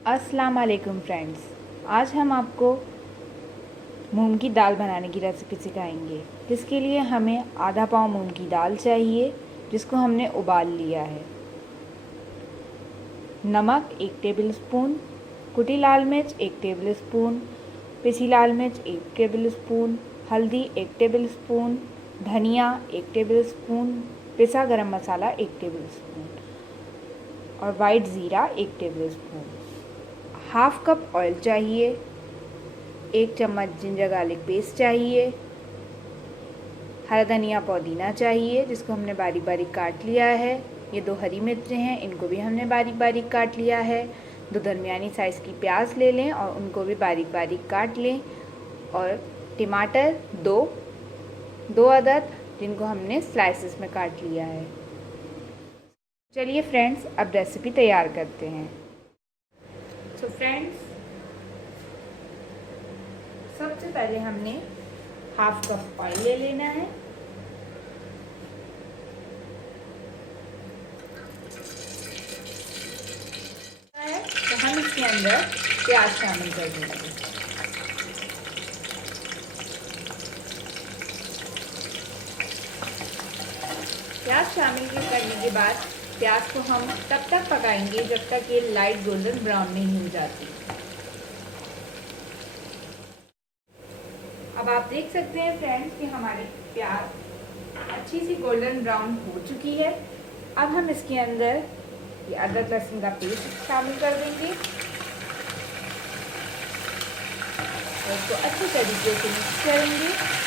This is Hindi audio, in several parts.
अस्सलाम वालेकुम फ्रेंड्स। आज हम आपको मूंग की दाल बनाने की रेसिपी सिखाएंगे, जिसके लिए हमें आधा पाव मूंग की दाल चाहिए, जिसको हमने उबाल लिया है। नमक 1 टेबलस्पून, कुटी लाल मिर्च 1 टेबलस्पून, पिसी लाल मिर्च 1 टेबलस्पून, हल्दी 1 टेबलस्पून, धनिया 1 टेबलस्पून, पिसा गरम मसाला 1 टेबलस्पून और वाइट ज़ीरा 1 टेबलस्पून। हाफ कप ऑयल चाहिए, 1 चम्मच जिंजर गार्लिक पेस्ट चाहिए, हरा धनिया पुदीना चाहिए जिसको हमने बारीक बारीक काट लिया है। ये 2 हरी मिर्चें हैं, इनको भी हमने बारीक बारीक काट लिया है। 2 दरमियानी साइज़ की प्याज ले लें और उनको भी बारीक बारीक काट लें। और टमाटर 2 अदद, जिनको हमने स्लाइसेस में काट लिया है। चलिए फ्रेंड्स, अब रेसिपी तैयार करते हैं। तो फ्रेंड्स, सबसे पहले हमने हाफ कप ऑयल ले लेना है। तो हम इसके अंदर प्याज शामिल कर देंगे। प्याज शामिल करने के बाद प्याज को हम तब तक पकाएंगे जब तक ये लाइट गोल्डन ब्राउन नहीं हो जाती। अब आप देख सकते हैं फ्रेंड्स कि हमारी प्याज अच्छी सी गोल्डन ब्राउन हो चुकी है। अब हम इसके अंदर ये अदरक लहसुन का पेस्ट शामिल कर देंगे और इसको अच्छी तरीके से मिक्स करेंगे।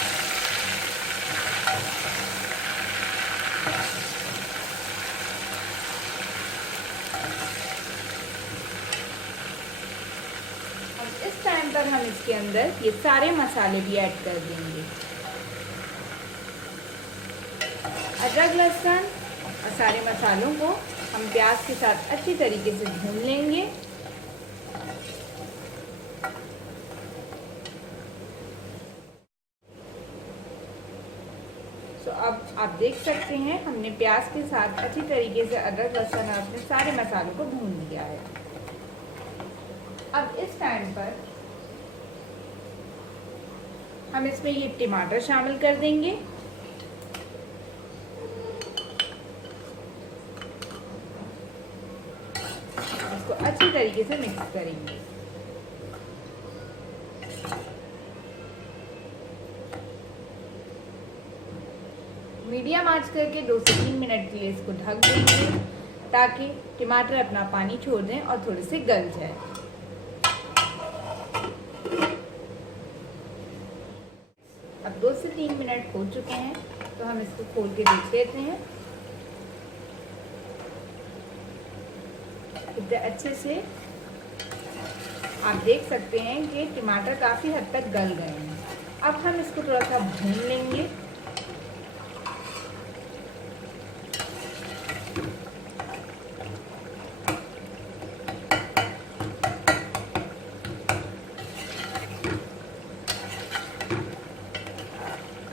इस टाइम पर हम इसके अंदर ये सारे मसाले भी ऐड कर देंगे। अदरक लहसुन और सारे मसालों को हम प्याज के साथ अच्छी तरीके से भून लेंगे। तो अब आप देख सकते हैं हमने प्याज के साथ अच्छी तरीके से अदरक लहसुन और अपने सारे मसालों को भून लिया है। अब इस टाइम पर हम इसमें ये टमाटर शामिल कर देंगे। इसको अच्छी तरीके से मिक्स करेंगे। मीडियम आंच करके 2 से 3 मिनट के लिए इसको ढक देंगे ताकि टमाटर अपना पानी छोड़ दें और थोड़े से गल जाए। अब 2 से 3 मिनट हो चुके हैं, तो हम इसको खोल के देख लेते हैं। इतने अच्छे से आप देख सकते हैं कि टमाटर काफ़ी हद तक गल गए हैं। अब हम इसको थोड़ा सा भून लेंगे।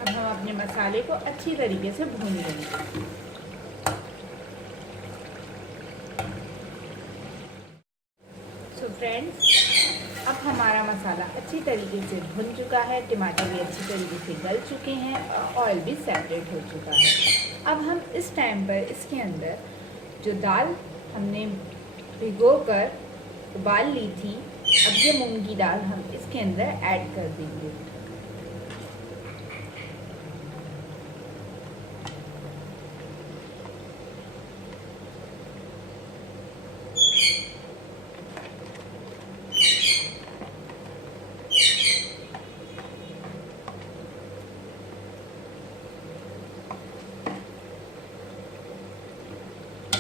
अब हम अपने मसाले को अच्छी तरीके से भून लेंगे। तो फ्रेंड्स, अब हमारा मसाला अच्छी तरीके से भुन चुका है, टमाटर भी अच्छी तरीके से गल चुके हैं और ऑयल भी सेपरेट हो चुका है। अब हम इस टाइम पर इसके अंदर जो दाल हमने भिगोकर उबाल ली थी, अब ये मूंग की दाल हम इसके अंदर ऐड कर देंगे।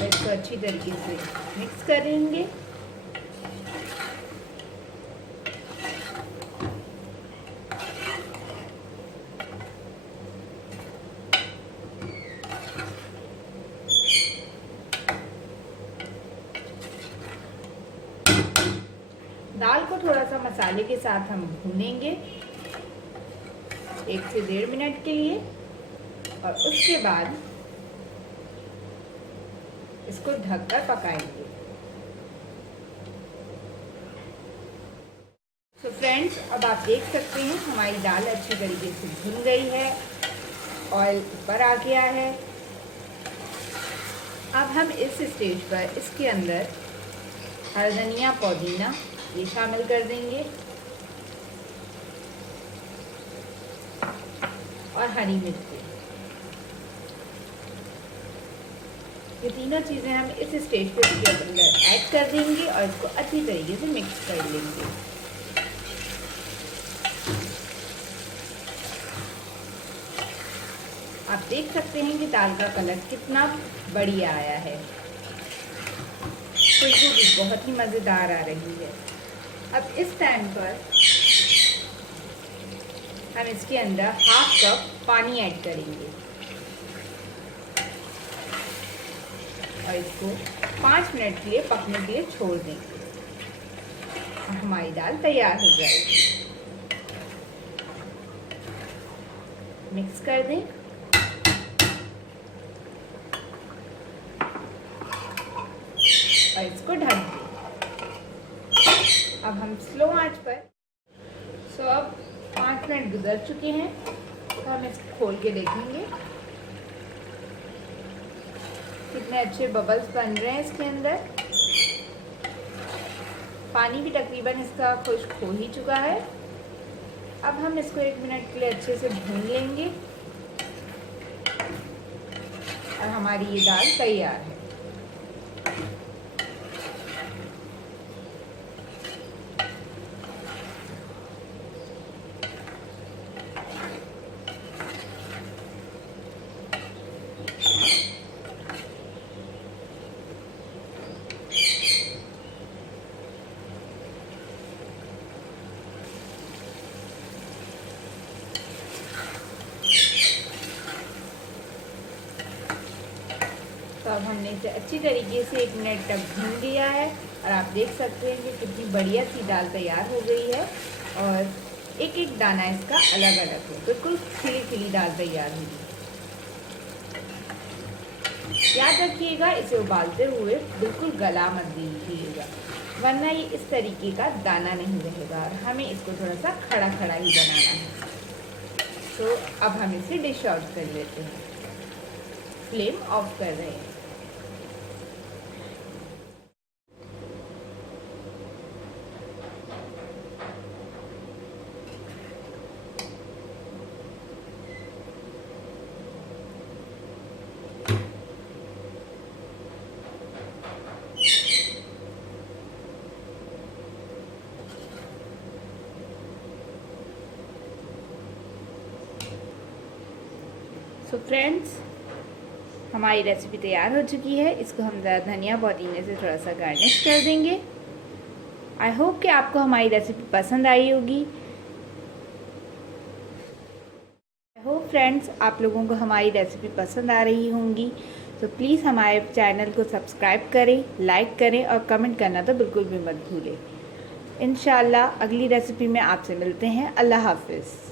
इसको अच्छी तरीके से मिक्स करेंगे। दाल को थोड़ा सा मसाले के साथ हम भूनेंगे 1 से 1.5 मिनट के लिए और उसके बाद इसको ढककर पकाएंगे। तो फ्रेंड्स, अब आप देख सकते हैं हमारी दाल अच्छी तरीके से भुन गई है, ऑयल ऊपर आ गया है। अब हम इस स्टेज पर इसके अंदर हरा धनिया, पुदीना ये शामिल कर देंगे और हरी मिर्ची। ये तीनों चीज़ें हम इस स्टेज पे इसके अंदर ऐड कर देंगे और इसको अच्छी तरीके से मिक्स कर लेंगे। आप देख सकते हैं कि दाल का कलर कितना बढ़िया आया है, खुशबू भी बहुत ही मज़ेदार आ रही है। अब इस टाइम पर हम इसके अंदर 1/2 कप पानी ऐड करेंगे और इसको 5 मिनट के लिए पकने के लिए छोड़ देंगे और हमारी दाल तैयार हो जाएगी। मिक्स कर दें और इसको ढक दें। अब हम स्लो आंच पर अब 5 मिनट गुजर चुके हैं, तो हम इसको खोल के देखेंगे कितने अच्छे बबल्स बन रहे हैं इसके अंदर। पानी भी तकरीबन इसका खुश्क हो ही चुका है। अब हम इसको 1 मिनट के लिए अच्छे से भून लेंगे और हमारी ये दाल तैयार है। तो अब हमने इसे अच्छी तरीके से 1 मिनट तक भून लिया है और आप देख सकते हैं कि कितनी बढ़िया सी दाल तैयार हो गई है और एक एक दाना इसका अलग अलग है, बिल्कुल खिली खिली दाल तैयार हुई। याद रखिएगा, इसे उबालते हुए बिल्कुल गला मत दीजिएगा, वरना ये इस तरीके का दाना नहीं रहेगा और हमें इसको थोड़ा सा खड़ा खड़ा ही बनाना है। तो अब हम इसे डिश आउट कर लेते हैं, फ्लेम ऑफ कर रहे हैं। सो फ्रेंड्स, हमारी रेसिपी तैयार हो चुकी है। इसको हम ज़रा धनिया पुदीने से थोड़ा सा गार्निश कर देंगे। आई होप कि आपको हमारी रेसिपी पसंद आई होगी। आई होप फ्रेंड्स आप लोगों को हमारी रेसिपी पसंद आ रही होंगी, तो प्लीज़ हमारे चैनल को सब्सक्राइब करें, लाइक करें और कमेंट करना तो बिल्कुल भी मत भूलें। इंशाल्लाह अगली रेसिपी में आपसे मिलते हैं। अल्लाह हाफिज़।